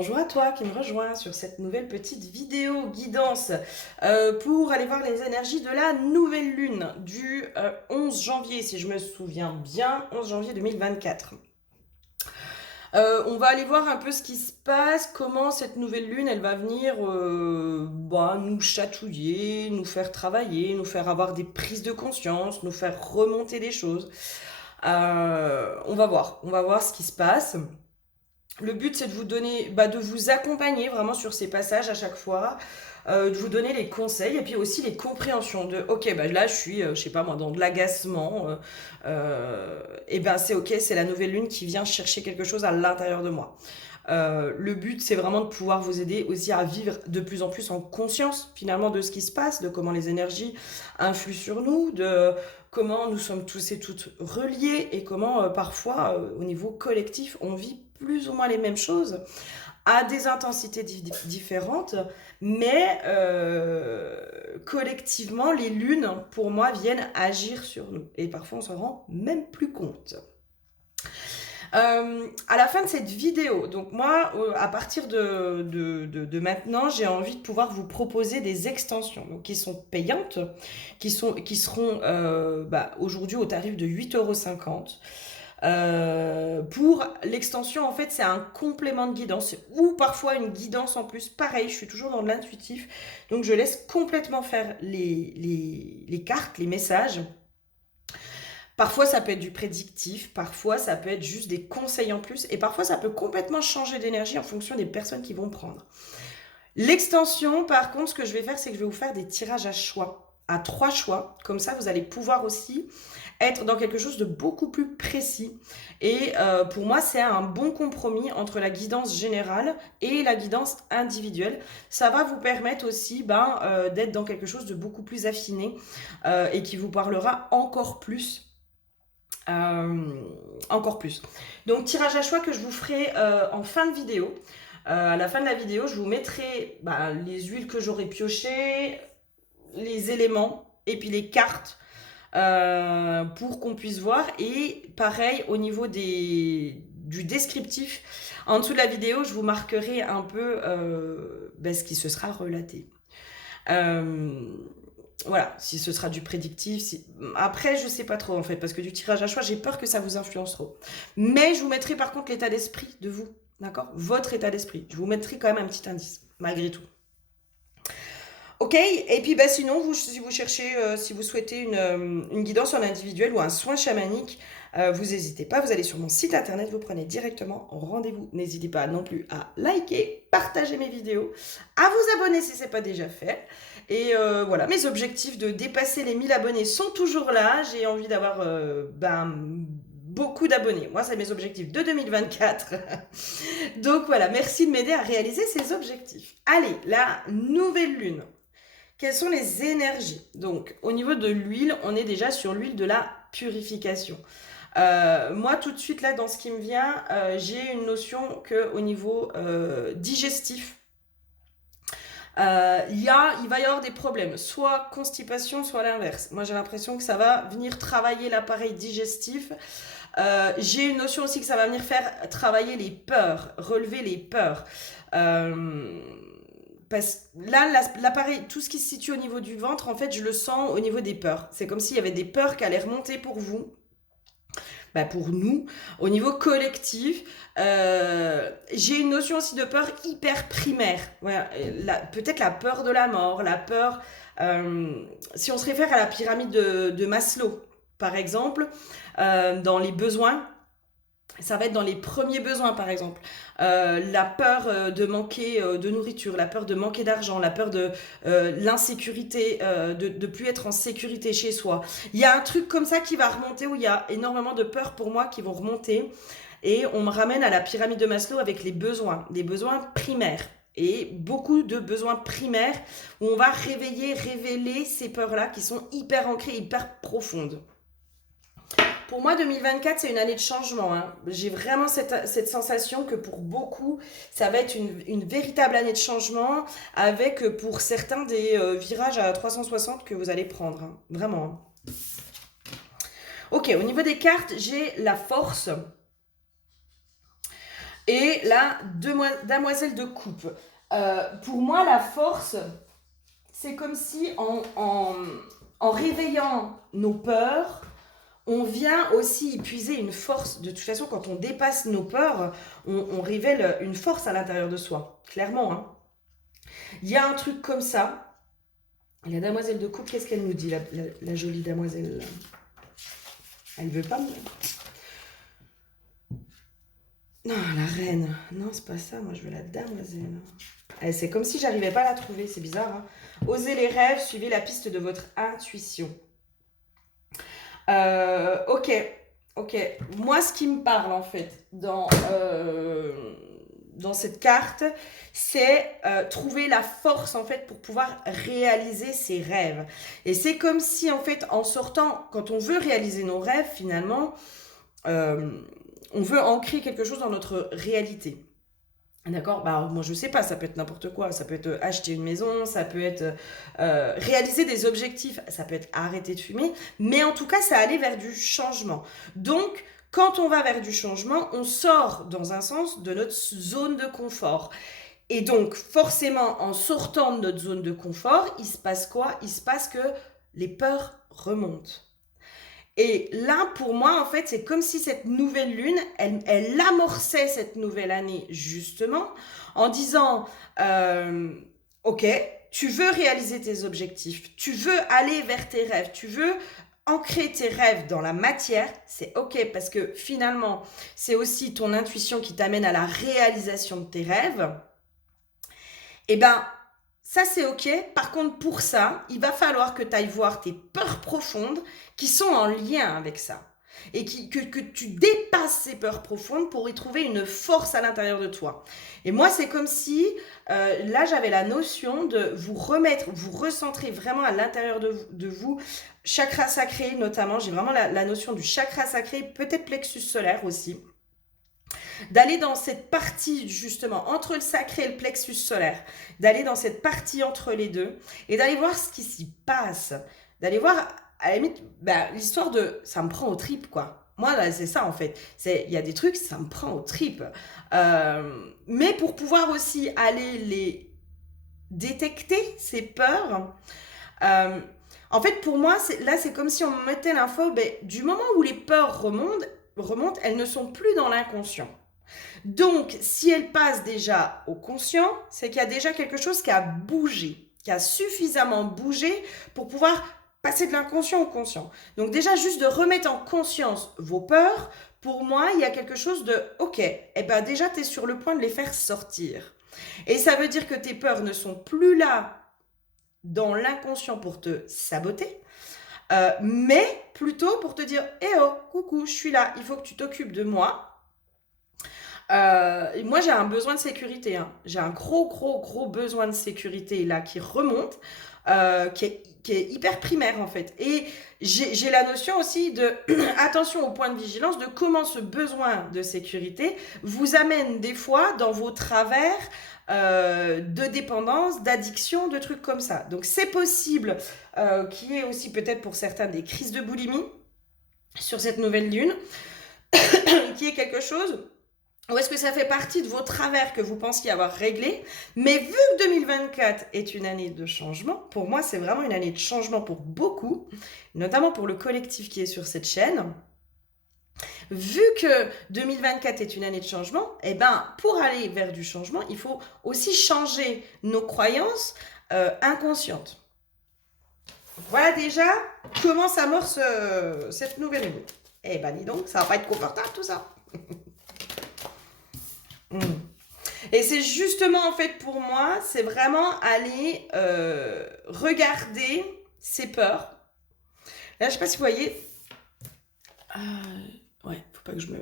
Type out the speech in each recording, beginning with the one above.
Bonjour à toi qui me rejoins sur cette nouvelle petite vidéo guidance pour aller voir les énergies de la nouvelle lune du 11 janvier, si je me souviens bien, 11 janvier 2024. On va aller voir un peu ce qui se passe, comment cette nouvelle lune, elle va venir nous chatouiller, nous faire travailler, nous faire avoir des prises de conscience, nous faire remonter des choses. On va voir ce qui se passe. Le but, c'est de vous donner, de vous accompagner vraiment sur ces passages à chaque fois, de vous donner les conseils et puis aussi les compréhensions de, ok, là je suis, je sais pas moi, dans de l'agacement, et ben c'est ok, c'est la nouvelle lune qui vient chercher quelque chose à l'intérieur de moi. Le but, c'est vraiment de pouvoir vous aider aussi à vivre de plus en plus en conscience finalement de ce qui se passe, de comment les énergies influent sur nous, de comment nous sommes tous et toutes reliés et comment parfois au niveau collectif on vit plus ou moins les mêmes choses à des intensités différentes, mais collectivement les lunes pour moi viennent agir sur nous et parfois on s'en rend même plus compte. À la fin de cette vidéo, donc moi, à partir de maintenant, j'ai envie de pouvoir vous proposer des extensions donc, qui sont payantes, qui seront aujourd'hui au tarif de 8,50 €. Pour l'extension, en fait, c'est un complément de guidance ou parfois une guidance en plus. Pareil, je suis toujours dans de l'intuitif, donc je laisse complètement faire les cartes, les messages. Parfois, ça peut être du prédictif, parfois, ça peut être juste des conseils en plus, et parfois, ça peut complètement changer d'énergie en fonction des personnes qui vont prendre. L'extension, par contre, ce que je vais faire, c'est que je vais vous faire des tirages à choix, à 3 choix. Comme ça, vous allez pouvoir aussi être dans quelque chose de beaucoup plus précis. Et pour moi, c'est un bon compromis entre la guidance générale et la guidance individuelle. Ça va vous permettre aussi d'être dans quelque chose de beaucoup plus affiné et qui vous parlera encore plus. Encore plus. Donc tirage à choix que je vous ferai en fin de vidéo. À la fin de la vidéo, je vous mettrai les huiles que j'aurai piochées, les éléments et puis les cartes pour qu'on puisse voir. Et pareil, au niveau du descriptif, en dessous de la vidéo, je vous marquerai un peu ce qui se sera relaté. Voilà, si ce sera du prédictif. Après, je sais pas trop en fait, parce que du tirage à choix, j'ai peur que ça vous influence trop. Mais je vous mettrai par contre l'état d'esprit de vous, d'accord? Votre état d'esprit. Je vous mettrai quand même un petit indice, malgré tout. Ok, et puis sinon, si vous cherchez, si vous souhaitez une guidance en individuel ou un soin chamanique, vous n'hésitez pas, vous allez sur mon site internet, vous prenez directement rendez-vous. N'hésitez pas non plus à liker, partager mes vidéos, à vous abonner si ce n'est pas déjà fait. Et voilà, mes objectifs de dépasser les 1000 abonnés sont toujours là. J'ai envie d'avoir beaucoup d'abonnés. Moi, c'est mes objectifs de 2024. Donc voilà, merci de m'aider à réaliser ces objectifs. Allez, la nouvelle lune. Quelles sont les énergies? Donc, au niveau de l'huile, on est déjà sur l'huile de la purification. Moi, tout de suite, là, dans ce qui me vient, j'ai une notion qu'au niveau digestif, il va y avoir des problèmes, soit constipation, soit l'inverse. Moi, j'ai l'impression que ça va venir travailler l'appareil digestif. J'ai une notion aussi que ça va venir faire travailler les peurs, relever les peurs. Parce là, l'appareil, tout ce qui se situe au niveau du ventre, en fait, je le sens au niveau des peurs. C'est comme s'il y avait des peurs qui allaient remonter pour vous, pour nous, au niveau collectif. J'ai une notion aussi de peur hyper primaire. Voilà, peut-être la peur de la mort, la peur... si on se réfère à la pyramide de Maslow, par exemple, dans les besoins, ça va être dans les premiers besoins, par exemple. La peur de manquer de nourriture, la peur de manquer d'argent, la peur de l'insécurité, de plus être en sécurité chez soi. Il y a un truc comme ça qui va remonter, où il y a énormément de peurs pour moi qui vont remonter. Et on me ramène à la pyramide de Maslow avec les besoins, des besoins primaires. Et beaucoup de besoins primaires où on va révéler ces peurs-là qui sont hyper ancrées, hyper profondes. Pour moi, 2024, c'est une année de changement, hein. J'ai vraiment cette sensation que pour beaucoup, ça va être une véritable année de changement avec pour certains des virages à 360 que vous allez prendre, hein. Vraiment, hein. Ok, au niveau des cartes, j'ai la force Et la damoiselle de coupe. Pour moi, la force, c'est comme si en réveillant nos peurs, on vient aussi y puiser une force. De toute façon, quand on dépasse nos peurs, on révèle une force à l'intérieur de soi. Clairement, hein. Il y a un truc comme ça. La damoiselle de coupe, qu'est-ce qu'elle nous dit, la jolie damoiselle? Elle veut pas me... Non, la reine. Non, c'est pas ça. Moi, je veux la damoiselle. C'est comme si j'arrivais pas à la trouver. C'est bizarre, hein. Osez les rêves, suivez la piste de votre intuition. Ok, ok. Moi, ce qui me parle, en fait, dans cette carte, c'est trouver la force, en fait, pour pouvoir réaliser ses rêves. Et c'est comme si, en fait, en sortant, quand on veut réaliser nos rêves, finalement, euh, on veut ancrer quelque chose dans notre réalité. D'accord, bah moi je sais pas, ça peut être n'importe quoi, ça peut être acheter une maison, ça peut être réaliser des objectifs, ça peut être arrêter de fumer, mais en tout cas ça allait vers du changement. Donc quand on va vers du changement, on sort dans un sens de notre zone de confort. Et donc forcément en sortant de notre zone de confort, il se passe quoi? Il se passe que les peurs remontent. Et là, pour moi, en fait, c'est comme si cette nouvelle lune, elle amorçait cette nouvelle année, justement, en disant, OK, tu veux réaliser tes objectifs, tu veux aller vers tes rêves, tu veux ancrer tes rêves dans la matière, c'est OK, parce que finalement, c'est aussi ton intuition qui t'amène à la réalisation de tes rêves. Eh ben, ça c'est ok. Par contre, pour ça, il va falloir que tu ailles voir tes peurs profondes qui sont en lien avec ça. Et que tu dépasses ces peurs profondes pour y trouver une force à l'intérieur de toi. Et moi, c'est comme si, là, j'avais la notion de vous remettre, vous recentrer vraiment à l'intérieur de vous, chakra sacré notamment. J'ai vraiment la notion du chakra sacré, peut-être plexus solaire aussi. D'aller dans cette partie justement entre le sacré et le plexus solaire, d'aller dans cette partie entre les deux et d'aller voir ce qui s'y passe, d'aller voir à la limite l'histoire de ça me prend aux tripes quoi. Moi là c'est ça en fait, il y a des trucs ça me prend aux tripes, mais pour pouvoir aussi aller les détecter ces peurs. En fait, pour moi, c'est comme si on me mettait l'info, du moment où les peurs remontent, elles ne sont plus dans l'inconscient. Donc, si elle passe déjà au conscient, c'est qu'il y a déjà quelque chose qui a bougé, qui a suffisamment bougé pour pouvoir passer de l'inconscient au conscient. Donc déjà, juste de remettre en conscience vos peurs, pour moi, il y a quelque chose de « Ok, déjà, tu es sur le point de les faire sortir. » Et ça veut dire que tes peurs ne sont plus là dans l'inconscient pour te saboter, mais plutôt pour te dire « Eh oh, coucou, je suis là, il faut que tu t'occupes de moi. » Moi, j'ai un besoin de sécurité, hein. J'ai un gros besoin de sécurité là qui remonte, qui est hyper primaire en fait. Et j'ai la notion aussi de attention au point de vigilance de comment ce besoin de sécurité vous amène des fois dans vos travers de dépendance, d'addiction, de trucs comme ça. Donc c'est possible qu'il y ait aussi peut-être pour certains des crises de boulimie sur cette nouvelle lune, qui est quelque chose. Ou est-ce que ça fait partie de vos travers que vous pensiez avoir réglés? Mais vu que 2024 est une année de changement, pour moi c'est vraiment une année de changement pour beaucoup, notamment pour le collectif qui est sur cette chaîne. Vu que 2024 est une année de changement, pour aller vers du changement, il faut aussi changer nos croyances inconscientes. Voilà déjà comment s'amorce cette nouvelle année. Dis donc, ça va pas être confortable tout ça. Et c'est justement en fait pour moi, c'est vraiment aller regarder ses peurs. Là, je sais pas si vous voyez. Ouais, faut pas que je me.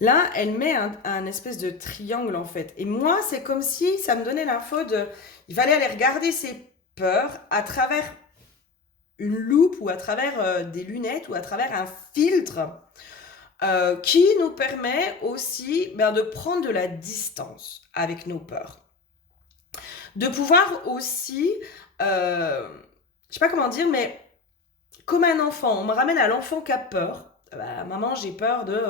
Là, elle met un espèce de triangle en fait. Et moi, c'est comme si ça me donnait l'info de. Il fallait aller regarder ses peurs à travers une loupe ou à travers des lunettes ou à travers un filtre. Qui nous permet aussi de prendre de la distance avec nos peurs. De pouvoir aussi, je sais pas comment dire, mais comme un enfant, on me ramène à l'enfant qui a peur. Maman, j'ai peur de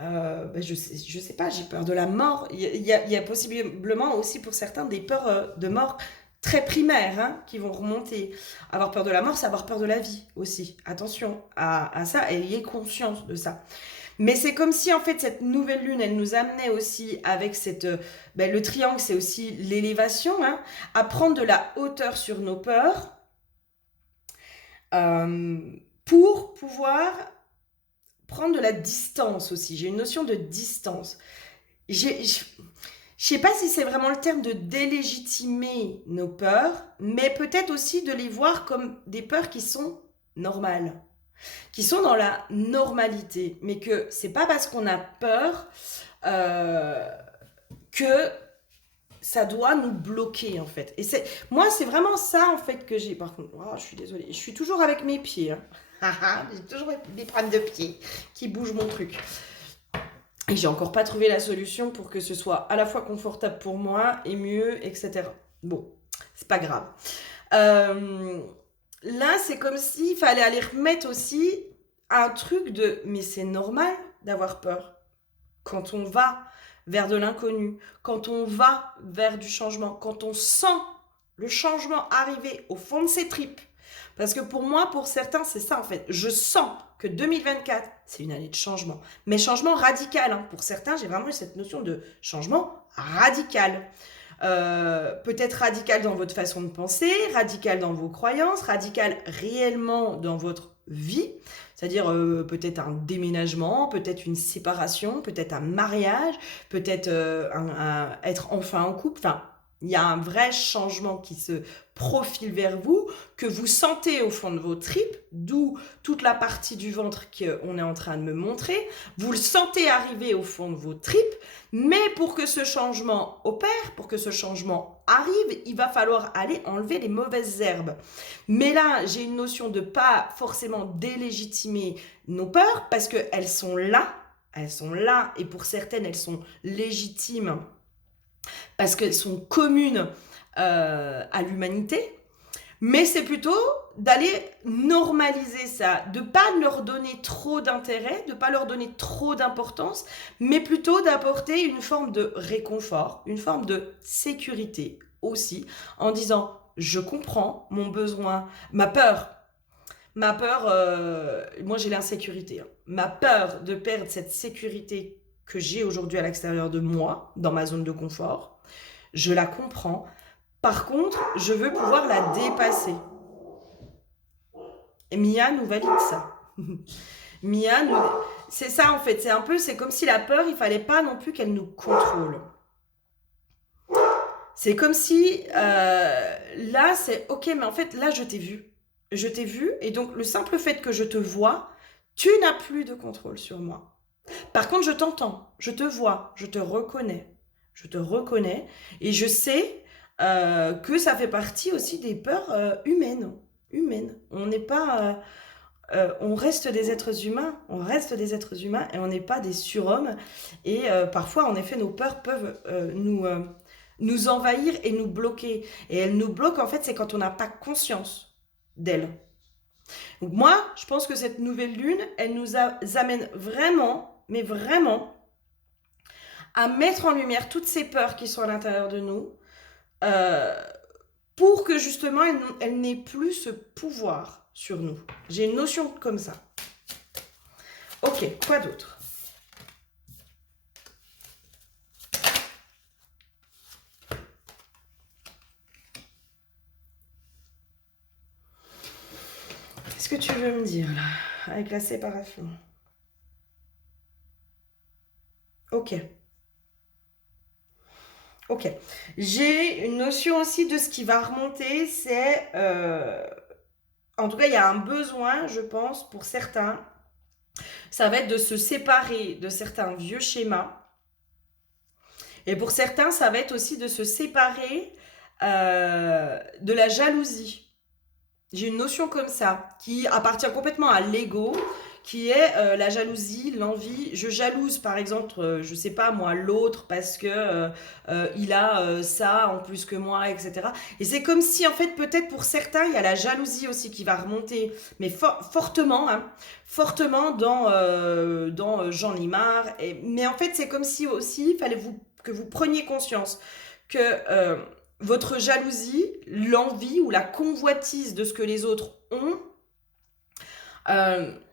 je sais pas, j'ai peur de la mort. Il y a possiblement aussi pour certains des peurs de mort très primaires hein, qui vont remonter. Avoir peur de la mort, c'est avoir peur de la vie aussi. Attention à ça, ayez conscience de ça. Mais c'est comme si en fait cette nouvelle lune, elle nous amenait aussi avec le triangle, c'est aussi l'élévation, hein, à prendre de la hauteur sur nos peurs euh, pour pouvoir prendre de la distance aussi. J'ai une notion de distance. Je sais pas si c'est vraiment le terme de délégitimer nos peurs, mais peut-être aussi de les voir comme des peurs qui sont normales, qui sont dans la normalité, mais que c'est pas parce qu'on a peur euh, que ça doit nous bloquer en fait. Et c'est vraiment ça en fait que j'ai. Par contre, oh, je suis désolée, je suis toujours avec mes pieds. J'ai toujours des problèmes de pieds qui bougent mon truc. Et j'ai encore pas trouvé la solution pour que ce soit à la fois confortable pour moi et mieux, etc. Bon, c'est pas grave. Euh, Là, c'est comme s'il fallait aller remettre aussi un truc de mais c'est normal d'avoir peur quand on va vers de l'inconnu, quand on va vers du changement, quand on sent le changement arriver au fond de ses tripes. Parce que pour moi, pour certains, c'est ça en fait. Je sens que 2024, c'est une année de changement. Mais changement radical. Hein. Pour certains, j'ai vraiment eu cette notion de changement radical. Peut-être radical dans votre façon de penser, radical dans vos croyances, radical réellement dans votre vie, c'est-à-dire peut-être un déménagement, peut-être une séparation, peut-être un mariage, peut-être être enfin en couple, enfin, il y a un vrai changement qui se profile vers vous, que vous sentez au fond de vos tripes, d'où toute la partie du ventre qu'on est en train de me montrer, vous le sentez arriver au fond de vos tripes, mais pour que ce changement opère, pour que ce changement arrive, il va falloir aller enlever les mauvaises herbes. Mais là, j'ai une notion de pas forcément délégitimer nos peurs, parce qu'elles sont là, et pour certaines, elles sont légitimes, parce qu'elles sont communes à l'humanité. Mais c'est plutôt d'aller normaliser ça, de pas leur donner trop d'intérêt, de pas leur donner trop d'importance, mais plutôt d'apporter une forme de réconfort, une forme de sécurité aussi, en disant je comprends mon besoin, ma peur, moi j'ai l'insécurité, hein. Ma peur de perdre cette sécurité que j'ai aujourd'hui à l'extérieur de moi, dans ma zone de confort, je la comprends. Par contre, je veux pouvoir la dépasser. Et Mia nous valide ça. Mia nous... C'est ça en fait, c'est comme si la peur, il fallait pas non plus qu'elle nous contrôle. C'est comme si, là, c'est ok, mais en fait, là, je t'ai vu. Je t'ai vu, et donc le simple fait que je te vois, tu n'as plus de contrôle sur moi. Par contre, je t'entends, je te vois, je te reconnais. Je te reconnais, et je sais que ça fait partie aussi des peurs humaines. Humaines. On n'est pas... on reste des êtres humains, et on n'est pas des surhommes. Et parfois, en effet, nos peurs peuvent nous envahir et nous bloquer. Et elles nous bloquent, en fait, c'est quand on n'a pas conscience d'elles. Donc moi, je pense que cette nouvelle lune, elle nous amène vraiment, mais vraiment, à mettre en lumière toutes ces peurs qui sont à l'intérieur de nous, euh, pour que justement, elles n'aient plus ce pouvoir sur nous. J'ai une notion comme ça. Ok, quoi d'autre? Qu'est-ce que tu veux me dire là, avec la séparation? Ok. Ok. J'ai une notion aussi de ce qui va remonter, c'est... en tout cas, il y a un besoin, je pense, pour certains. Ça va être de se séparer de certains vieux schémas. Et pour certains, ça va être aussi de se séparer de la jalousie. J'ai une notion comme ça, qui appartient complètement à l'ego, qui est la jalousie, l'envie. Je jalouse, par exemple, je sais pas moi, l'autre parce que il a ça en plus que moi, etc. Et c'est comme si, en fait, peut-être pour certains, il y a la jalousie aussi qui va remonter, mais fortement, hein, fortement dans Jean Limard. Mais en fait, c'est comme si aussi, il fallait que vous preniez conscience que votre jalousie, l'envie ou la convoitise de ce que les autres ont,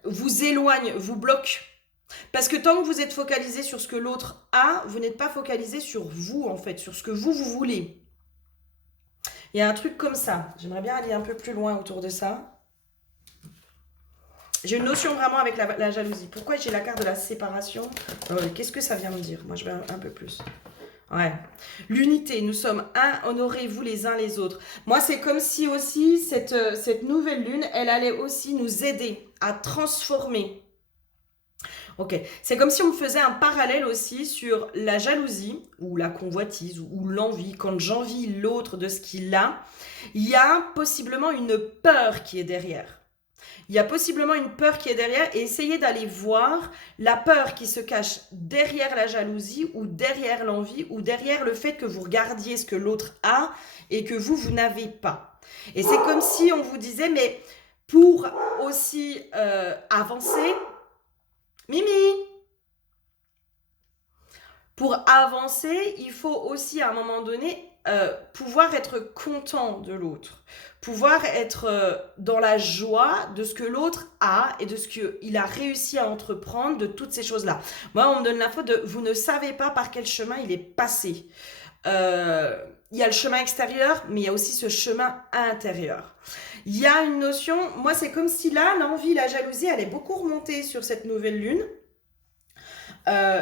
vous éloigne, vous bloque. Parce que tant que vous êtes focalisé sur ce que l'autre a, vous n'êtes pas focalisé sur vous, en fait, sur ce que vous voulez. Il y a un truc comme ça. J'aimerais bien aller un peu plus loin autour de ça. J'ai une notion vraiment avec la jalousie. Pourquoi j'ai la carte de la séparation? Qu'est-ce que ça vient me dire? Moi, je vais un peu plus. Ouais. L'unité, nous sommes un, honorez-vous les uns les autres. Moi, c'est comme si aussi cette nouvelle lune, elle allait aussi nous aider à transformer. Ok, c'est comme si on faisait un parallèle aussi sur la jalousie ou la convoitise ou l'envie. Quand j'envie l'autre de ce qu'il a, il y a possiblement une peur qui est derrière. Il y a possiblement une peur qui est derrière et essayez d'aller voir la peur qui se cache derrière la jalousie ou derrière l'envie ou derrière le fait que vous regardiez ce que l'autre a et que vous n'avez pas. Et c'est comme si on vous disait, mais pour aussi avancer, Mimi, pour avancer, il faut aussi à un moment donné pouvoir être content de l'autre, pouvoir être dans la joie de ce que l'autre a et de ce qu'il a réussi à entreprendre, de toutes ces choses-là. Moi, on me donne l'info de vous ne savez pas par quel chemin il est passé. Il y a le chemin extérieur, mais il y a aussi ce chemin intérieur. Il y a une notion, moi c'est comme si là, l'envie, la jalousie, elle est beaucoup remontée sur cette nouvelle lune.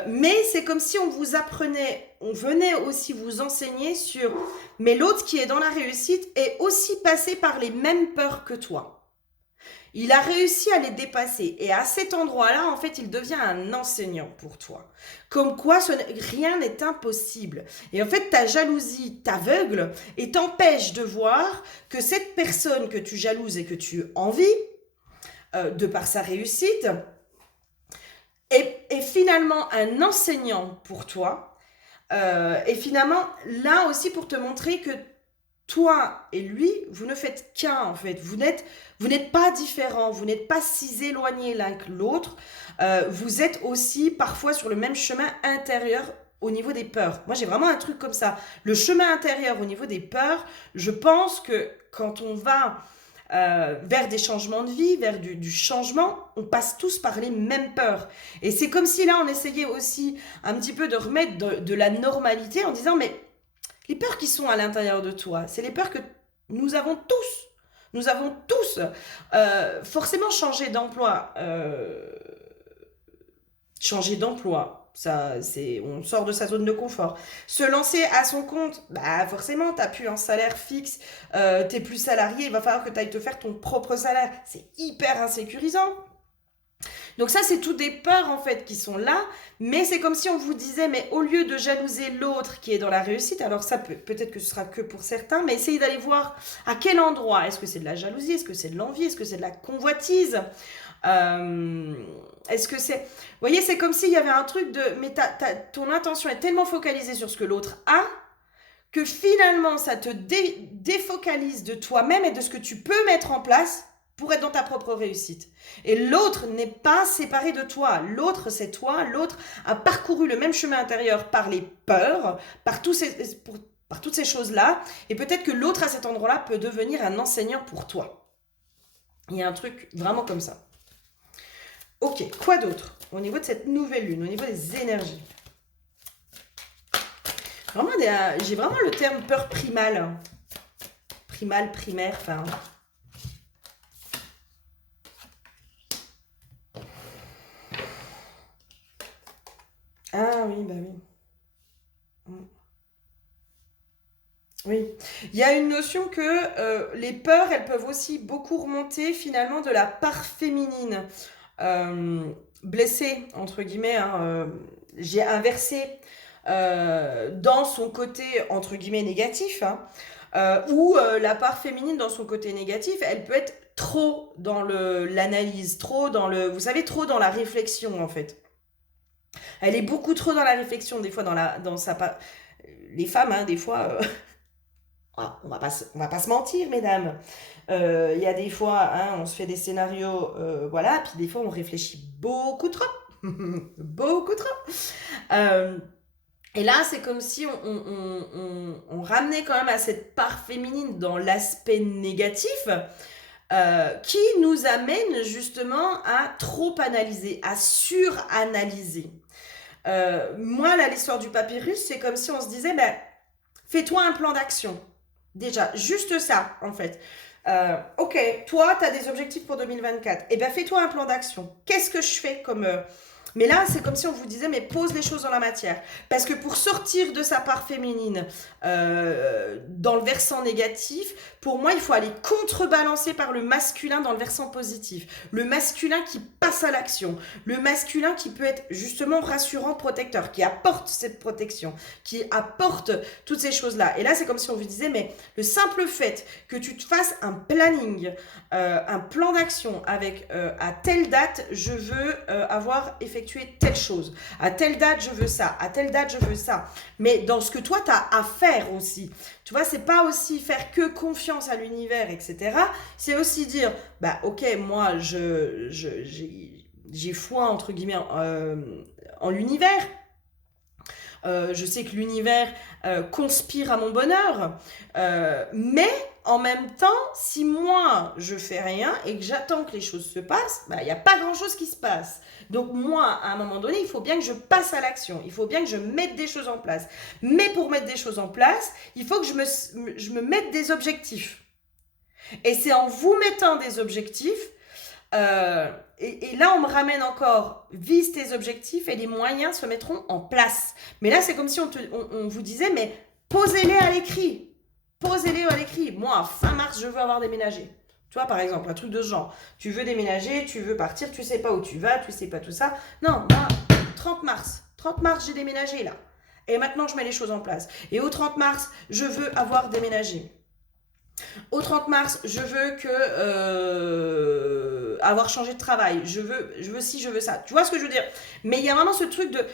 Mais c'est comme si on vous apprenait, on venait aussi vous enseigner sur, mais l'autre qui est dans la réussite est aussi passé par les mêmes peurs que toi. Il a réussi à les dépasser et à cet endroit-là, en fait, il devient un enseignant pour toi. Comme quoi, rien n'est impossible. Et en fait, ta jalousie t'aveugle et t'empêche de voir que cette personne que tu jalouses et que tu envies, de par sa réussite, est finalement un enseignant pour toi. Et finalement, là aussi pour te montrer que toi et lui, vous ne faites qu'un en fait. Vous n'êtes pas différents, vous n'êtes pas si éloignés l'un que l'autre. Vous êtes aussi parfois sur le même chemin intérieur au niveau des peurs. Moi, j'ai vraiment un truc comme ça. Le chemin intérieur au niveau des peurs, je pense que quand on va vers des changements de vie, vers du changement, on passe tous par les mêmes peurs. Et c'est comme si là, on essayait aussi un petit peu de remettre de la normalité en disant, mais les peurs qui sont à l'intérieur de toi, c'est les peurs que nous avons tous. Nous avons tous forcément changé d'emploi. Changer d'emploi. Ça, on sort de sa zone de confort. Se lancer à son compte, bah forcément, t'as plus un salaire fixe, t'es plus salarié, il va falloir que tu ailles te faire ton propre salaire. C'est hyper insécurisant. Donc ça, c'est toutes des peurs en fait qui sont là, mais c'est comme si on vous disait, mais au lieu de jalouser l'autre qui est dans la réussite, alors ça peut-être que ce sera que pour certains, mais essayez d'aller voir à quel endroit. Est-ce que c'est de la jalousie? Est-ce que c'est de l'envie? Est-ce que c'est de la convoitise? Est-ce que c'est... Vous voyez, c'est comme s'il y avait un truc de... Mais ton intention est tellement focalisée sur ce que l'autre a que finalement, ça te défocalise de toi-même et de ce que tu peux mettre en place pour être dans ta propre réussite. Et l'autre n'est pas séparé de toi. L'autre, c'est toi. L'autre a parcouru le même chemin intérieur par les peurs, par toutes ces choses-là. Et peut-être que l'autre, à cet endroit-là, peut devenir un enseignant pour toi. Il y a un truc vraiment comme ça. Ok, quoi d'autre au niveau de cette nouvelle lune, au niveau des énergies? Vraiment, j'ai vraiment le terme peur primale. Primale, primaire, enfin... Ah oui, bah oui. Oui. Il y a une notion que les peurs, elles peuvent aussi beaucoup remonter finalement de la part féminine. Blessée, entre guillemets, hein, j'ai inversé dans son côté, entre guillemets, négatif, hein, où la part féminine dans son côté négatif, elle peut être trop dans l'analyse, trop dans vous savez, trop dans la réflexion en fait. Elle est beaucoup trop dans la réflexion, des fois dans sa les femmes, hein, des fois, on va pas se mentir, mesdames. Il y a des fois, hein, on se fait des scénarios, voilà, puis des fois on réfléchit beaucoup trop, beaucoup trop. Euh, et là, c'est comme si on ramenait quand même à cette part féminine dans l'aspect négatif, qui nous amène justement à trop analyser, à suranalyser. Moi, là, l'histoire du papyrus, c'est comme si on se disait, ben, fais-toi un plan d'action. Déjà, juste ça, en fait. Ok, toi, tu as des objectifs pour 2024. Eh bien, fais-toi un plan d'action. Qu'est-ce que je fais comme... Mais là, c'est comme si on vous disait, mais pose les choses dans la matière. Parce que pour sortir de sa part féminine dans le versant négatif, pour moi, il faut aller contrebalancer par le masculin dans le versant positif. Le masculin qui passe à l'action. Le masculin qui peut être justement rassurant, protecteur, qui apporte cette protection, qui apporte toutes ces choses-là. Et là, c'est comme si on vous disait, mais le simple fait que tu te fasses un planning, un plan d'action avec à telle date, je veux avoir effectué telle chose. À telle date, je veux ça. À telle date, je veux ça. Mais dans ce que toi, tu as à faire aussi. Tu vois, c'est pas aussi faire que confiance à l'univers, etc. C'est aussi dire, bah ok, moi, j'ai foi, entre guillemets, en l'univers. Je sais que l'univers conspire à mon bonheur, mais en même temps, si moi je fais rien et que j'attends que les choses se passent, il n'y a pas grand chose qui se passe. Donc moi, à un moment donné, il faut bien que je passe à l'action, il faut bien que je mette des choses en place. Mais pour mettre des choses en place, il faut que je me mette des objectifs. Et c'est en vous mettant des objectifs et là, on me ramène encore, vise tes objectifs et les moyens se mettront en place. Mais là, c'est comme si on vous disait, mais posez-les à l'écrit. Posez-les à l'écrit. Moi, fin mars, je veux avoir déménagé. Tu vois, par exemple, un truc de ce genre. Tu veux déménager, tu veux partir, tu sais pas où tu vas, tu sais pas tout ça. Non, moi, 30 mars. 30 mars, j'ai déménagé là. Et maintenant, je mets les choses en place. Et au 30 mars, je veux avoir déménagé. Au 30 mars, je veux que avoir changé de travail. Je veux ci, je veux ça. Tu vois ce que je veux dire? Mais il y a vraiment ce truc de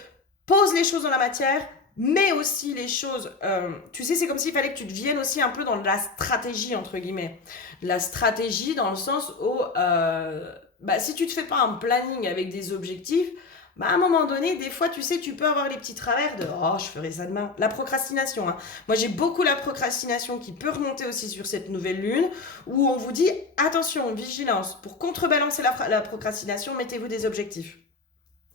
pose les choses dans la matière, mais aussi les choses. Tu sais, c'est comme s'il fallait que tu deviennes aussi un peu dans la stratégie entre guillemets. La stratégie dans le sens où si tu te fais pas un planning avec des objectifs, à un moment donné, des fois, tu sais, tu peux avoir les petits travers de « Oh, je ferai ça demain ». La procrastination. Hein. Moi, j'ai beaucoup la procrastination qui peut remonter aussi sur cette nouvelle lune, où on vous dit « Attention, vigilance, pour contrebalancer la procrastination, mettez-vous des objectifs ».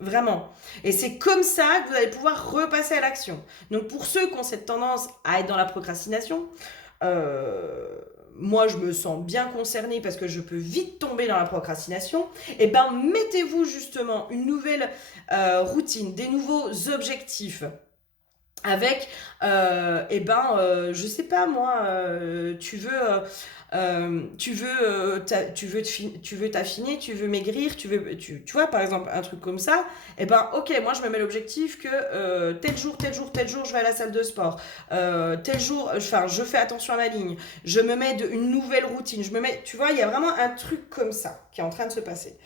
Vraiment. Et c'est comme ça que vous allez pouvoir repasser à l'action. Donc, pour ceux qui ont cette tendance à être dans la procrastination, moi je me sens bien concernée parce que je peux vite tomber dans la procrastination, et ben mettez-vous justement une nouvelle routine, des nouveaux objectifs avec, je sais pas moi, tu veux t'affiner, tu veux maigrir, tu vois par exemple un truc comme ça, ok, moi je me mets l'objectif que tel jour, je vais à la salle de sport, tel jour, enfin je fais attention à ma ligne, je me mets une nouvelle routine, tu vois, il y a vraiment un truc comme ça qui est en train de se passer.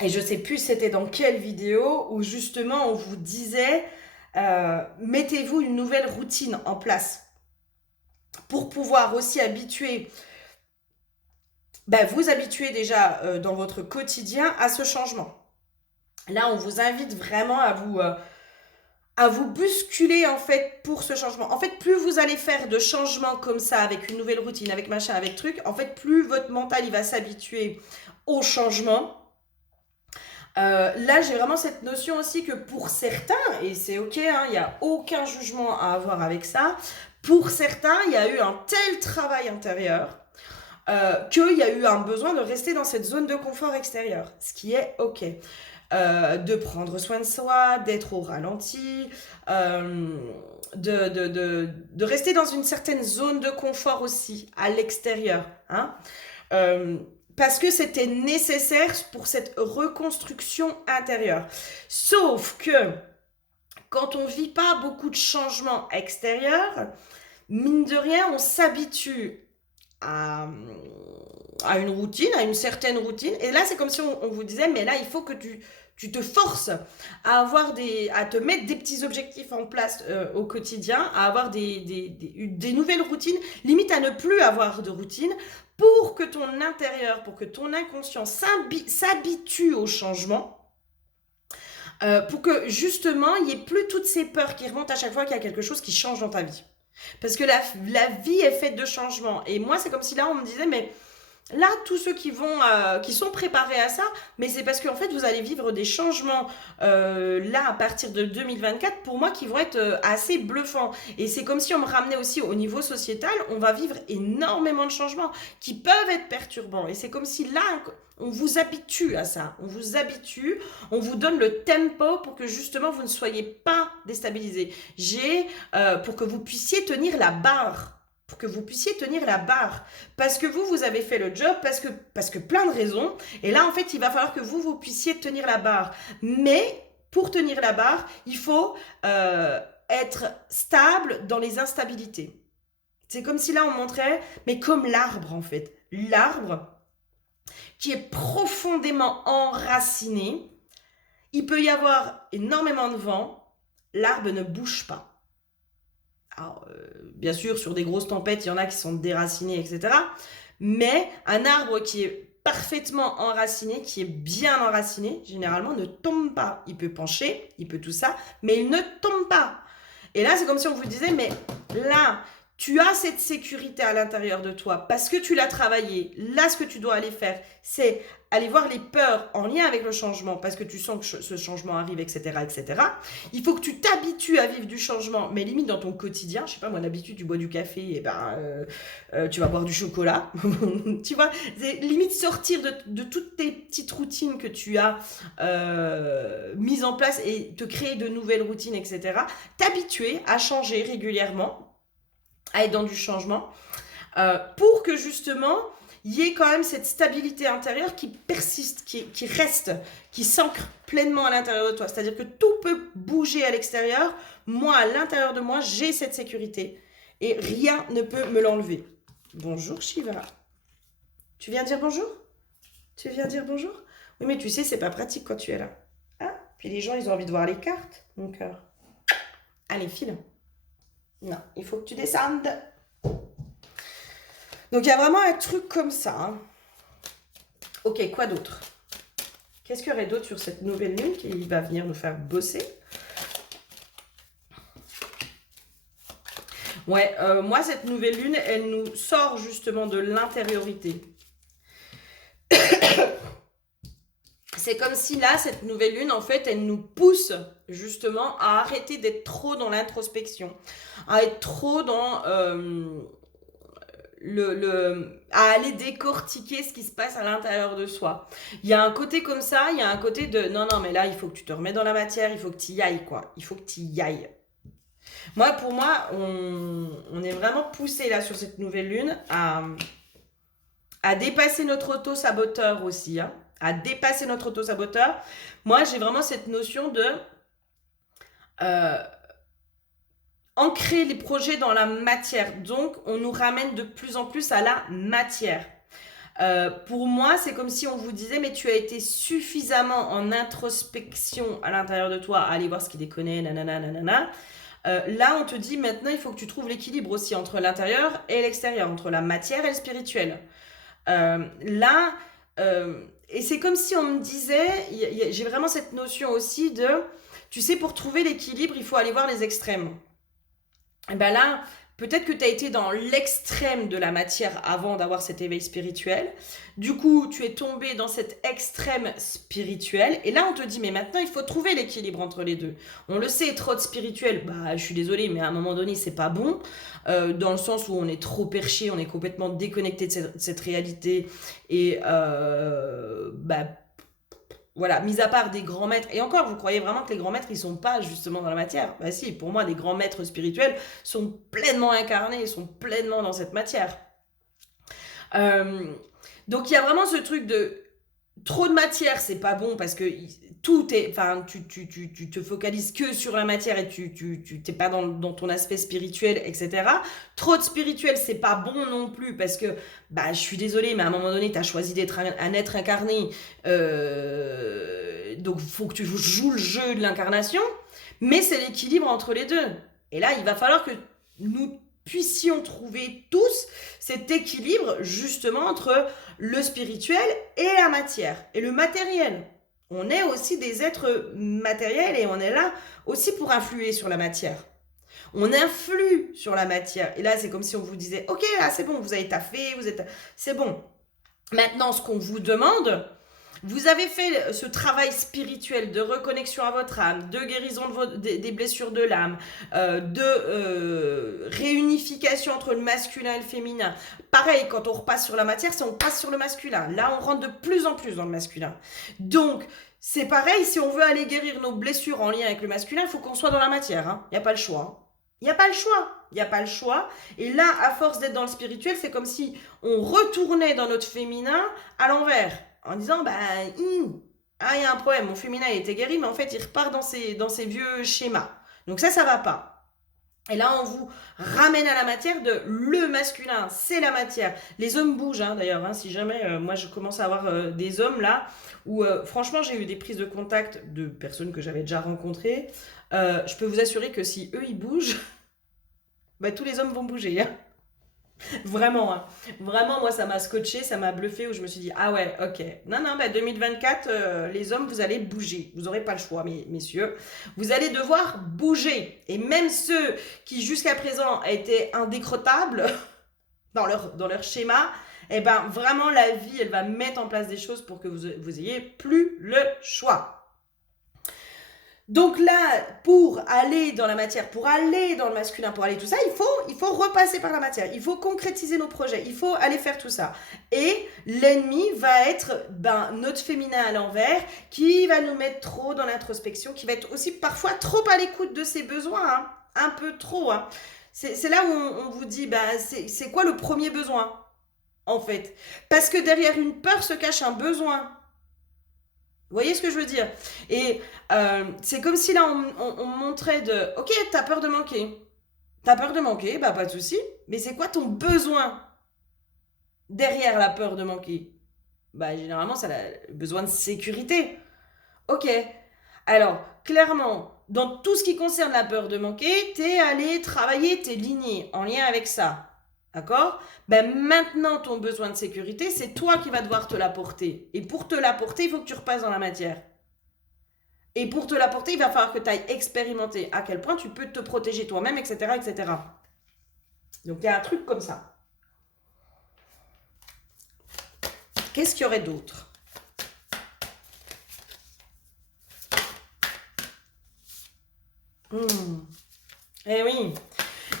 Et je sais plus c'était dans quelle vidéo où justement on vous disait mettez-vous une nouvelle routine en place pour pouvoir aussi vous habituer déjà dans votre quotidien à ce changement. Là, on vous invite vraiment à vous bousculer en fait pour ce changement. En fait, plus vous allez faire de changements comme ça, avec une nouvelle routine, avec machin, avec truc, en fait, plus votre mental il va s'habituer au changement. Là, j'ai vraiment cette notion aussi que pour certains, et c'est ok, hein, il n'y a aucun jugement à avoir avec ça, pour certains, il y a eu un tel travail intérieur qu'il y a eu un besoin de rester dans cette zone de confort extérieur, ce qui est ok. De prendre soin de soi, d'être au ralenti, de rester dans une certaine zone de confort aussi, à l'extérieur. Hein. Parce que c'était nécessaire pour cette reconstruction intérieure. Sauf que quand on ne vit pas beaucoup de changements extérieurs, mine de rien, on s'habitue à une routine, à une certaine routine. Et là, c'est comme si on vous disait, mais là, il faut que tu te forces à te mettre des petits objectifs en place au quotidien, à avoir des nouvelles routines, limite à ne plus avoir de routine, pour que ton intérieur, pour que ton inconscient s'habitue au changement. Pour que justement, il n'y ait plus toutes ces peurs qui remontent à chaque fois qu'il y a quelque chose qui change dans ta vie. Parce que la vie est faite de changements. Et moi, c'est comme si là, on me disait, mais là, tous ceux qui sont préparés à ça, mais c'est parce qu'en fait, vous allez vivre des changements là, à partir de 2024, pour moi, qui vont être assez bluffants. Et c'est comme si on me ramenait aussi au niveau sociétal, on va vivre énormément de changements qui peuvent être perturbants. Et c'est comme si là, on vous habitue à ça. On vous habitue, on vous donne le tempo pour que justement, vous ne soyez pas déstabilisés. Pour que vous puissiez tenir la barre. Pour que vous puissiez tenir la barre. Parce que vous avez fait le job, parce que plein de raisons. Et là, en fait, il va falloir que vous puissiez tenir la barre. Mais pour tenir la barre, il faut être stable dans les instabilités. C'est comme si là, on montrait, mais comme l'arbre, en fait. L'arbre qui est profondément enraciné. Il peut y avoir énormément de vent. L'arbre ne bouge pas. Alors, bien sûr, sur des grosses tempêtes, il y en a qui sont déracinés, etc. Mais un arbre qui est parfaitement enraciné, qui est bien enraciné, généralement ne tombe pas. Il peut pencher, il peut tout ça, mais il ne tombe pas. Et là, c'est comme si on vous disait, mais là, tu as cette sécurité à l'intérieur de toi parce que tu l'as travaillé. Là, ce que tu dois aller faire, c'est aller voir les peurs en lien avec le changement parce que tu sens que ce changement arrive, etc., etc. Il faut que tu t'habitues à vivre du changement, mais limite dans ton quotidien. Je sais pas, moi, d'habitude, tu bois du café, et tu vas boire du chocolat. Tu vois, c'est limite sortir de toutes tes petites routines que tu as mises en place et te créer de nouvelles routines, etc. T'habituer à changer régulièrement, à être dans du changement, pour que justement il y ait quand même cette stabilité intérieure qui persiste, qui reste, qui s'ancre pleinement à l'intérieur de toi. C'est-à-dire que tout peut bouger à l'extérieur. Moi, à l'intérieur de moi, j'ai cette sécurité et rien ne peut me l'enlever. Bonjour Shiva. Tu viens dire bonjour? Tu viens dire bonjour? Oui, mais tu sais, c'est pas pratique quand tu es là. Ah, puis les gens, ils ont envie de voir les cartes, mon cœur. Allez, file. Non, il faut que tu descendes. Donc, il y a vraiment un truc comme ça. Hein. Ok, quoi d'autre? Qu'est-ce qu'il y aurait d'autre sur cette nouvelle lune qui va venir nous faire bosser? Ouais, moi, cette nouvelle lune, elle nous sort justement de l'intériorité. C'est comme si là, cette nouvelle lune, en fait, elle nous pousse justement à arrêter d'être trop dans l'introspection, à être trop dans à aller décortiquer ce qui se passe à l'intérieur de soi. Il y a un côté comme ça, il y a un côté de non, mais là, il faut que tu te remets dans la matière, il faut que tu y ailles, quoi. Il faut que tu y ailles. Pour moi, on est vraiment poussé là sur cette nouvelle lune à dépasser notre auto-saboteur aussi, hein. À dépasser notre auto-saboteur. Moi, j'ai vraiment cette notion de ancrer les projets dans la matière. Donc, on nous ramène de plus en plus à la matière. Pour moi, c'est comme si on vous disait, mais tu as été suffisamment en introspection à l'intérieur de toi, à aller voir ce qui déconne, nanana, nanana. Là, on te dit, maintenant, il faut que tu trouves l'équilibre aussi entre l'intérieur et l'extérieur, entre la matière et le spirituel. Et c'est comme si on me disait, j'ai vraiment cette notion aussi de, tu sais, pour trouver l'équilibre, il faut aller voir les extrêmes. Et ben là, peut-être que tu as été dans l'extrême de la matière avant d'avoir cet éveil spirituel. Du coup, tu es tombé dans cet extrême spirituel. Et là, on te dit, mais maintenant, il faut trouver l'équilibre entre les deux. On le sait, trop de spirituel, je suis désolée, mais à un moment donné, c'est pas bon. Dans le sens où on est trop perché, on est complètement déconnecté de cette réalité. Et voilà, mis à part des grands maîtres, et encore, vous croyez vraiment que les grands maîtres, ils sont pas justement dans la matière? Bah si, pour moi, les grands maîtres spirituels sont pleinement incarnés, ils sont pleinement dans cette matière. Donc, il y a vraiment ce truc trop de matière, c'est pas bon parce que tout est, enfin, tu te focalises que sur la matière et tu t'es pas dans ton aspect spirituel, etc. Trop de spirituel, c'est pas bon non plus parce que, bah, je suis désolée, mais à un moment donné, tu as choisi d'être un être incarné, donc faut que tu joues le jeu de l'incarnation, mais c'est l'équilibre entre les deux. Et là, il va falloir que nous puissions trouver tous cet équilibre justement entre le spirituel et la matière et le matériel. On est aussi des êtres matériels et on est là aussi pour influer sur la matière. On influe sur la matière. Et là, c'est comme si on vous disait, ok, là, c'est bon, vous avez taffé, c'est bon. Maintenant, ce qu'on vous demande, vous avez fait ce travail spirituel de reconnexion à votre âme, de guérison des blessures de l'âme, de réunification entre le masculin et le féminin. Pareil, quand on repasse sur la matière, c'est on passe sur le masculin. Là, on rentre de plus en plus dans le masculin. Donc, c'est pareil, si on veut aller guérir nos blessures en lien avec le masculin, il faut qu'on soit dans la matière. Il n'y a pas le choix. Il n'y a pas le choix. Il n'y a pas le choix. Et là, à force d'être dans le spirituel, c'est comme si on retournait dans notre féminin à l'envers en disant il y a un problème, mon féminin il était guéri, mais en fait il repart dans ses vieux schémas. Donc ça va pas. Et là, on vous ramène à la matière de le masculin, c'est la matière. Les hommes bougent, d'ailleurs. Si jamais, moi, je commence à avoir des hommes là, où franchement, j'ai eu des prises de contact de personnes que j'avais déjà rencontrées. Je peux vous assurer que si eux, ils bougent, bah, tous les hommes vont bouger. Vraiment, vraiment, moi, ça m'a scotché, ça m'a bluffé, où je me suis dit, ah ouais, ok. Non, non, bah 2024, les hommes, vous allez bouger. Vous n'aurez pas le choix, messieurs. Vous allez devoir bouger. Et même ceux qui, jusqu'à présent, étaient indécrottables dans leur schéma, eh ben, vraiment, la vie, elle va mettre en place des choses pour que vous ayez plus le choix. Donc là, pour aller dans la matière, pour aller dans le masculin, pour aller tout ça, il faut repasser par la matière. Il faut concrétiser nos projets. Il faut aller faire tout ça. Et l'ennemi va être notre féminin à l'envers, qui va nous mettre trop dans l'introspection, qui va être aussi parfois trop à l'écoute de ses besoins, un peu trop. C'est là où on vous dit, c'est quoi le premier besoin, en fait? Parce que derrière une peur se cache un besoin. Vous voyez ce que je veux dire? Et c'est comme si là, on montrait de... Ok, t'as peur de manquer. T'as peur de manquer, bah pas de souci. Mais c'est quoi ton besoin derrière la peur de manquer? Bah généralement, c'est le besoin de sécurité. Ok. Alors, clairement, dans tout ce qui concerne la peur de manquer, t'es allé travailler tes lignées en lien avec ça. D'accord? Ben maintenant, ton besoin de sécurité, c'est toi qui vas devoir te l'apporter. Et pour te l'apporter, il faut que tu repasses dans la matière. Et pour te l'apporter, il va falloir que tu ailles expérimenter à quel point tu peux te protéger toi-même, etc., etc. Donc, il y a un truc comme ça. Qu'est-ce qu'il y aurait d'autre? Eh oui,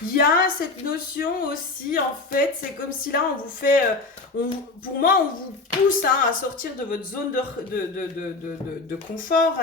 il y a cette notion aussi, en fait, c'est comme si là, on vous fait... pour moi, on vous pousse à sortir de votre zone de confort,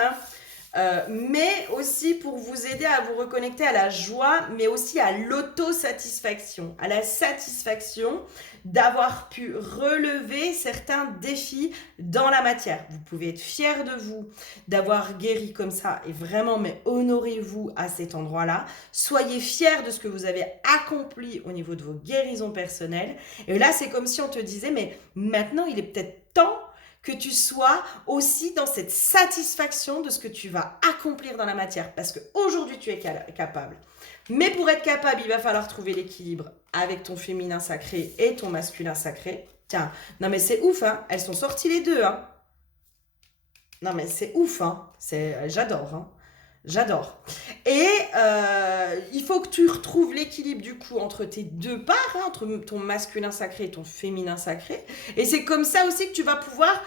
mais aussi pour vous aider à vous reconnecter à la joie, mais aussi à l'autosatisfaction, à la satisfaction d'avoir pu relever certains défis dans la matière. Vous pouvez être fier de vous, d'avoir guéri comme ça, et vraiment, mais honorez-vous à cet endroit-là. Soyez fiers de ce que vous avez accompli au niveau de vos guérisons personnelles. Et là, c'est comme si on te disait, mais maintenant, il est peut-être temps que tu sois aussi dans cette satisfaction de ce que tu vas accomplir dans la matière. Parce qu'aujourd'hui, tu es capable. Mais pour être capable, il va falloir trouver l'équilibre avec ton féminin sacré et ton masculin sacré. Tiens, non mais c'est ouf, elles sont sorties les deux. Non mais c'est ouf, j'adore. J'adore. Et il faut que tu retrouves l'équilibre du coup entre tes deux parts, entre ton masculin sacré et ton féminin sacré. Et c'est comme ça aussi que tu vas pouvoir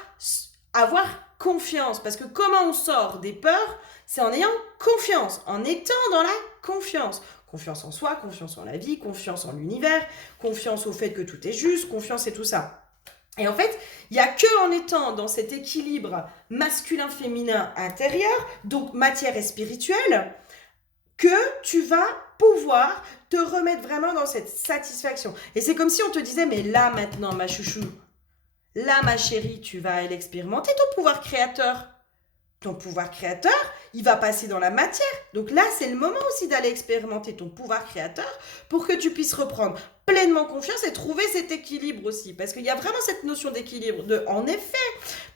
avoir confiance. Parce que comment on sort des peurs? C'est en ayant confiance, en étant dans la confiance. Confiance en soi, confiance en la vie, confiance en l'univers, confiance au fait que tout est juste, confiance et tout ça. Et en fait, il n'y a que en étant dans cet équilibre masculin-féminin intérieur, donc matière et spirituelle, que tu vas pouvoir te remettre vraiment dans cette satisfaction. Et c'est comme si on te disait, mais là maintenant, ma chouchou, là, ma chérie, tu vas aller expérimenter ton pouvoir créateur. Ton pouvoir créateur, il va passer dans la matière. Donc là, c'est le moment aussi d'aller expérimenter ton pouvoir créateur pour que tu puisses reprendre pleinement confiance et trouver cet équilibre aussi. Parce qu'il y a vraiment cette notion d'équilibre. En effet,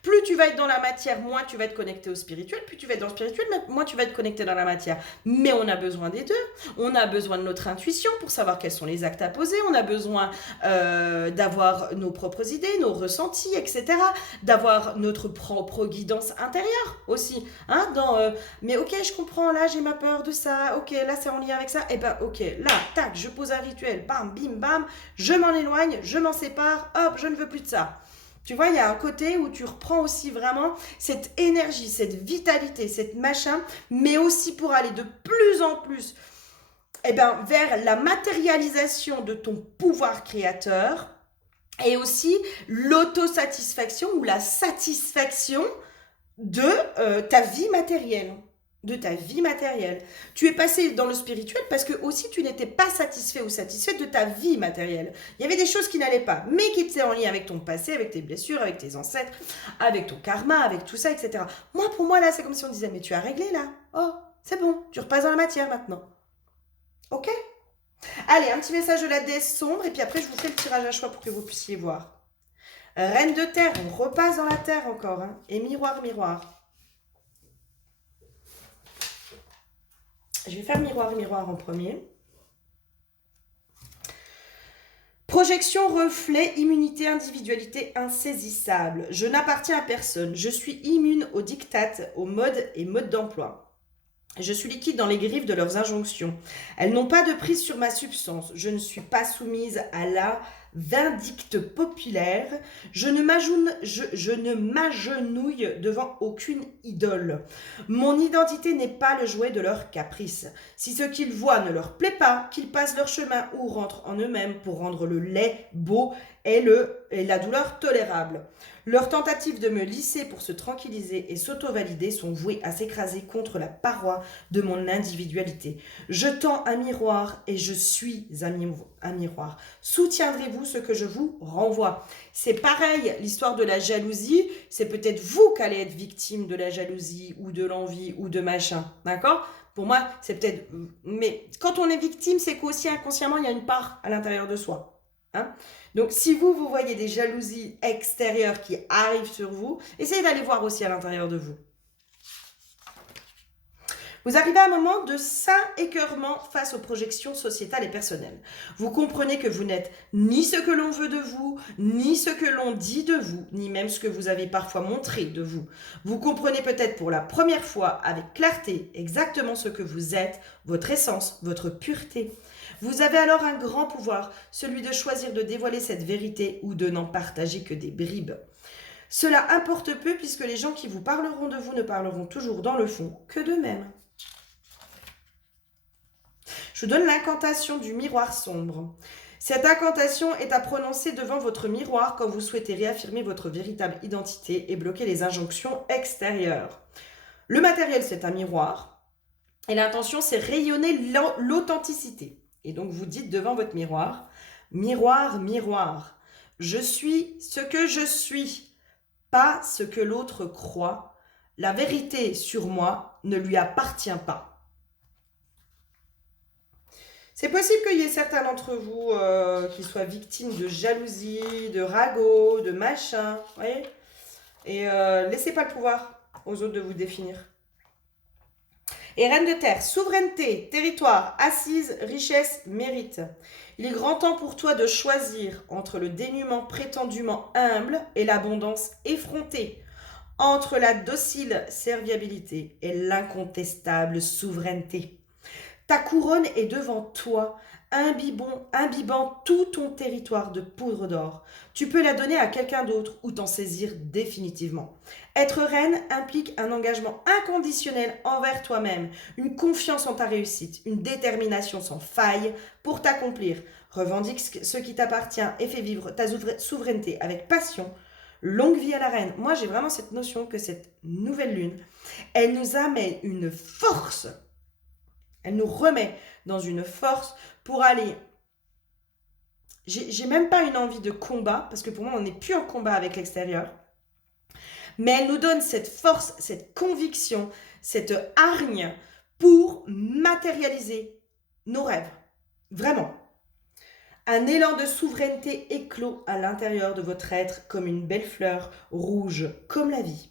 plus tu vas être dans la matière, moins tu vas être connecté au spirituel. Plus tu vas être dans le spirituel, moins tu vas être connecté dans la matière. Mais on a besoin des deux. On a besoin de notre intuition pour savoir quels sont les actes à poser. On a besoin d'avoir nos propres idées, nos ressentis, etc. D'avoir notre propre guidance intérieure aussi. Hein, mais ok, je comprends, là j'ai ma peur de ça. Ok, là c'est en lien avec ça. Et ben ok, là, tac, je pose un rituel. Bam, bim, bam. Je m'en éloigne, je m'en sépare. Hop, je ne veux plus de ça. Tu vois, il y a un côté où tu reprends aussi vraiment cette énergie, cette vitalité, cette machin, mais aussi pour aller de plus en plus vers la matérialisation de ton pouvoir créateur et aussi l'autosatisfaction ou la satisfaction de ta vie matérielle. De ta vie matérielle. Tu es passé dans le spirituel parce que aussi tu n'étais pas satisfait ou satisfaite de ta vie matérielle. Il y avait des choses qui n'allaient pas, mais qui étaient en lien avec ton passé, avec tes blessures, avec tes ancêtres, avec ton karma, avec tout ça, etc. Pour moi, là, c'est comme si on disait, mais tu as réglé là. Oh, c'est bon, tu repasses dans la matière maintenant. Ok? Allez, un petit message de la déesse sombre, et puis après, je vous fais le tirage à choix pour que vous puissiez voir. Reine de terre, on repasse dans la terre encore, hein. Et miroir, miroir. Je vais faire miroir, miroir en premier. Projection, reflet, immunité, individualité insaisissable. Je n'appartiens à personne. Je suis immune aux dictates, aux modes et modes d'emploi. Je suis liquide dans les griffes de leurs injonctions. Elles n'ont pas de prise sur ma substance. Je ne suis pas soumise à la vindicte populaire. Je ne m'agenouille devant aucune idole. Mon identité n'est pas le jouet de leurs caprices. Si ce qu'ils voient ne leur plaît pas, qu'ils passent leur chemin ou rentrent en eux-mêmes pour rendre le lait beau et la douleur tolérable. Leurs tentatives de me lisser pour se tranquilliser et s'auto-valider sont vouées à s'écraser contre la paroi de mon individualité. Je tends un miroir et je suis un miroir. Soutiendrez-vous ce que je vous renvoie? C'est pareil, l'histoire de la jalousie, c'est peut-être vous qui allez être victime de la jalousie ou de l'envie ou de machin, d'accord? Pour moi, c'est peut-être... Mais quand on est victime, c'est qu'aussi inconsciemment, il y a une part à l'intérieur de soi. Hein? Donc, si vous voyez des jalousies extérieures qui arrivent sur vous, essayez d'aller voir aussi à l'intérieur de vous. Vous arrivez à un moment de sain écœurement face aux projections sociétales et personnelles. Vous comprenez que vous n'êtes ni ce que l'on veut de vous, ni ce que l'on dit de vous, ni même ce que vous avez parfois montré de vous. Vous comprenez peut-être pour la première fois avec clarté exactement ce que vous êtes, votre essence, votre pureté. Vous avez alors un grand pouvoir, celui de choisir de dévoiler cette vérité ou de n'en partager que des bribes. Cela importe peu puisque les gens qui vous parleront de vous ne parleront toujours dans le fond que d'eux-mêmes. Je vous donne l'incantation du miroir sombre. Cette incantation est à prononcer devant votre miroir quand vous souhaitez réaffirmer votre véritable identité et bloquer les injonctions extérieures. Le matériel, c'est un miroir. Et l'intention, c'est rayonner l'authenticité. Et donc, vous dites devant votre miroir, miroir, miroir, je suis ce que je suis, pas ce que l'autre croit. La vérité sur moi ne lui appartient pas. C'est possible qu'il y ait certains d'entre vous qui soient victimes de jalousie, de ragot, de machin, vous voyez? Et laissez pas le pouvoir aux autres de vous définir. Et reine de terre, souveraineté, territoire, assise, richesse, mérite. Il est grand temps pour toi de choisir entre le dénuement prétendument humble et l'abondance effrontée, entre la docile serviabilité et l'incontestable souveraineté. Ta couronne est devant toi, imbibant tout ton territoire de poudre d'or. Tu peux la donner à quelqu'un d'autre ou t'en saisir définitivement. Être reine implique un engagement inconditionnel envers toi-même, une confiance en ta réussite, une détermination sans faille pour t'accomplir. Revendique ce qui t'appartient et fais vivre ta souveraineté avec passion. Longue vie à la reine. Moi, j'ai vraiment cette notion que cette nouvelle lune, elle nous amène une force. Elle nous remet dans une force pour aller j'ai même pas une envie de combat, parce que pour moi, on n'est plus en combat avec l'extérieur. Mais elle nous donne cette force, cette conviction, cette hargne pour matérialiser nos rêves. Vraiment. Un élan de souveraineté éclot à l'intérieur de votre être comme une belle fleur rouge, comme la vie.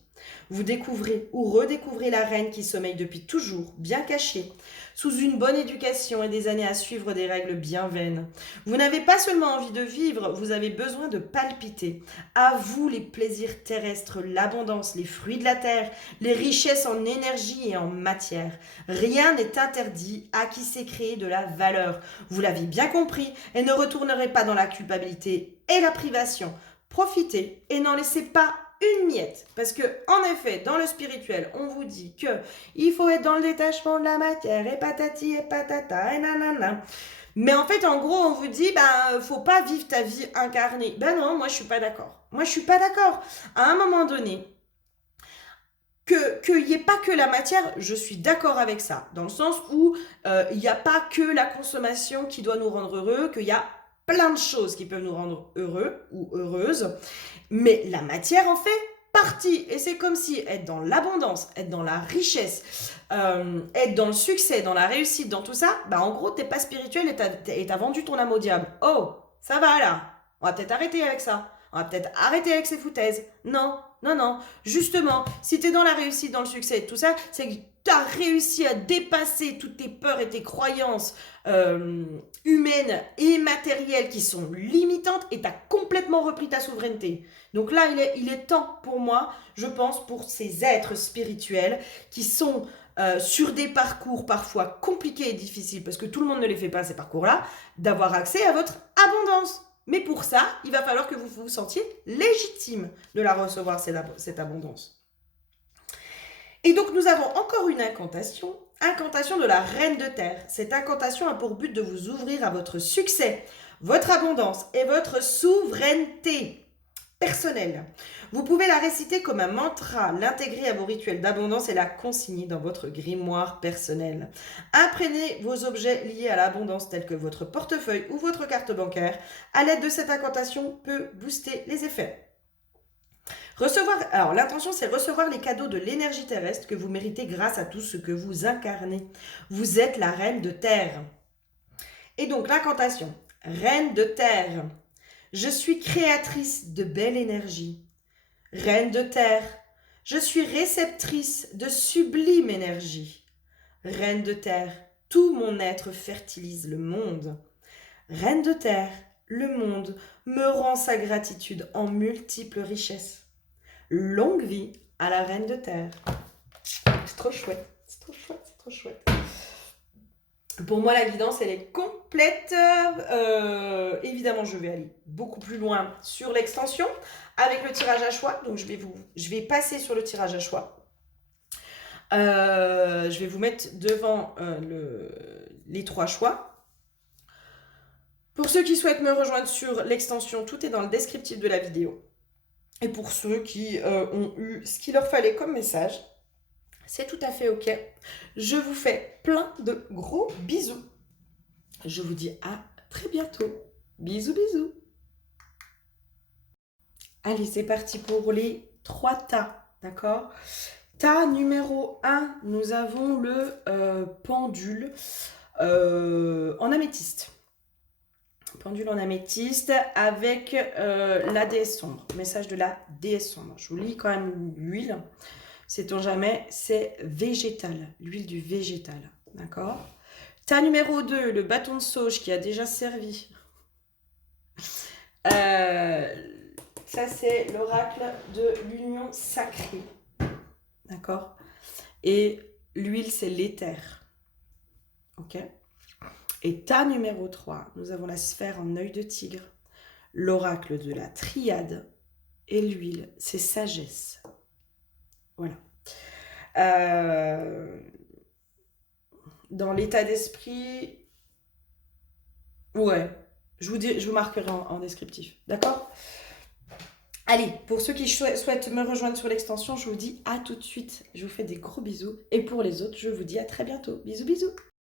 Vous découvrez ou redécouvrez la reine qui sommeille depuis toujours, bien cachée, sous une bonne éducation et des années à suivre des règles bien vaines. Vous n'avez pas seulement envie de vivre, vous avez besoin de palpiter. À vous les plaisirs terrestres, l'abondance, les fruits de la terre, les richesses en énergie et en matière. Rien n'est interdit à qui sait créer de la valeur. Vous l'avez bien compris et ne retournerez pas dans la culpabilité et la privation. Profitez et n'en laissez pas une miette. Parce que, en effet, dans le spirituel, on vous dit que il faut être dans le détachement de la matière, et patati et patata, et nanana. Mais en fait, en gros, on vous dit, faut pas vivre ta vie incarnée. Ben non, moi, je suis pas d'accord. Moi, je suis pas d'accord. À un moment donné, qu'il n'y ait pas que la matière, je suis d'accord avec ça. Dans le sens où il n'y a pas que la consommation qui doit nous rendre heureux, qu'il y a plein de choses qui peuvent nous rendre heureux ou heureuses. Mais la matière en fait partie. Et c'est comme si être dans l'abondance, être dans la richesse, être dans le succès, dans la réussite, dans tout ça, en gros, t'es pas spirituel et t'as vendu ton âme au diable. Oh, ça va là. On va peut-être arrêter avec ça. On va peut-être arrêter avec ces foutaises. Non, non, non. Justement, si t'es dans la réussite, dans le succès et tout ça, c'est que t'as réussi à dépasser toutes tes peurs et tes croyances humaines et matérielles qui sont limitantes et t'as complètement repris ta souveraineté. Donc là, il est temps pour moi, je pense, pour ces êtres spirituels qui sont sur des parcours parfois compliqués et difficiles, parce que tout le monde ne les fait pas ces parcours-là, d'avoir accès à votre abondance. Mais pour ça, il va falloir que vous vous sentiez légitime de la recevoir, cette abondance. Et donc, nous avons encore une incantation de la Reine de Terre. Cette incantation a pour but de vous ouvrir à votre succès, votre abondance et votre souveraineté personnelle. Vous pouvez la réciter comme un mantra, l'intégrer à vos rituels d'abondance et la consigner dans votre grimoire personnel. Imprégnez vos objets liés à l'abondance tels que votre portefeuille ou votre carte bancaire. À l'aide de cette incantation peut booster les effets. Alors l'intention c'est recevoir les cadeaux de l'énergie terrestre que vous méritez grâce à tout ce que vous incarnez. Vous êtes la Reine de Terre. Et donc l'incantation, Reine de Terre, je suis créatrice de belle énergie. Reine de Terre, je suis réceptrice de sublime énergie. Reine de Terre, tout mon être fertilise le monde. Reine de Terre, le monde me rend sa gratitude en multiples richesses. Longue vie à la Reine de Terre. C'est trop chouette, c'est trop chouette, c'est trop chouette. Pour moi, la guidance, elle est complète. Évidemment, je vais aller beaucoup plus loin sur l'extension avec le tirage à choix. Donc, je vais passer sur le tirage à choix. Je vais vous mettre devant les 3 choix. Pour ceux qui souhaitent me rejoindre sur l'extension, tout est dans le descriptif de la vidéo. Et pour ceux qui ont eu ce qu'il leur fallait comme message, c'est tout à fait ok. Je vous fais plein de gros bisous. Je vous dis à très bientôt. Bisous, bisous. Allez, c'est parti pour les 3 tas, d'accord? Tas numéro 1, nous avons le pendule en améthyste. Pendule en améthyste avec la déesse sombre. Message de la déesse sombre. Je vous lis quand même l'huile. Sait-on jamais, c'est végétal. L'huile du végétal. D'accord? Tas numéro 2, le bâton de sauge qui a déjà servi. Ça, c'est l'oracle de l'union sacrée. D'accord? Et l'huile, c'est l'éther. Ok? Et tas numéro 3, nous avons la sphère en œil de tigre, l'oracle de la triade, et l'huile, c'est sagesse. Voilà. Dans l'état d'esprit, ouais, je vous marquerai en descriptif. D'accord? Allez, pour ceux qui souhaitent me rejoindre sur l'extension, je vous dis à tout de suite. Je vous fais des gros bisous. Et pour les autres, je vous dis à très bientôt. Bisous, bisous.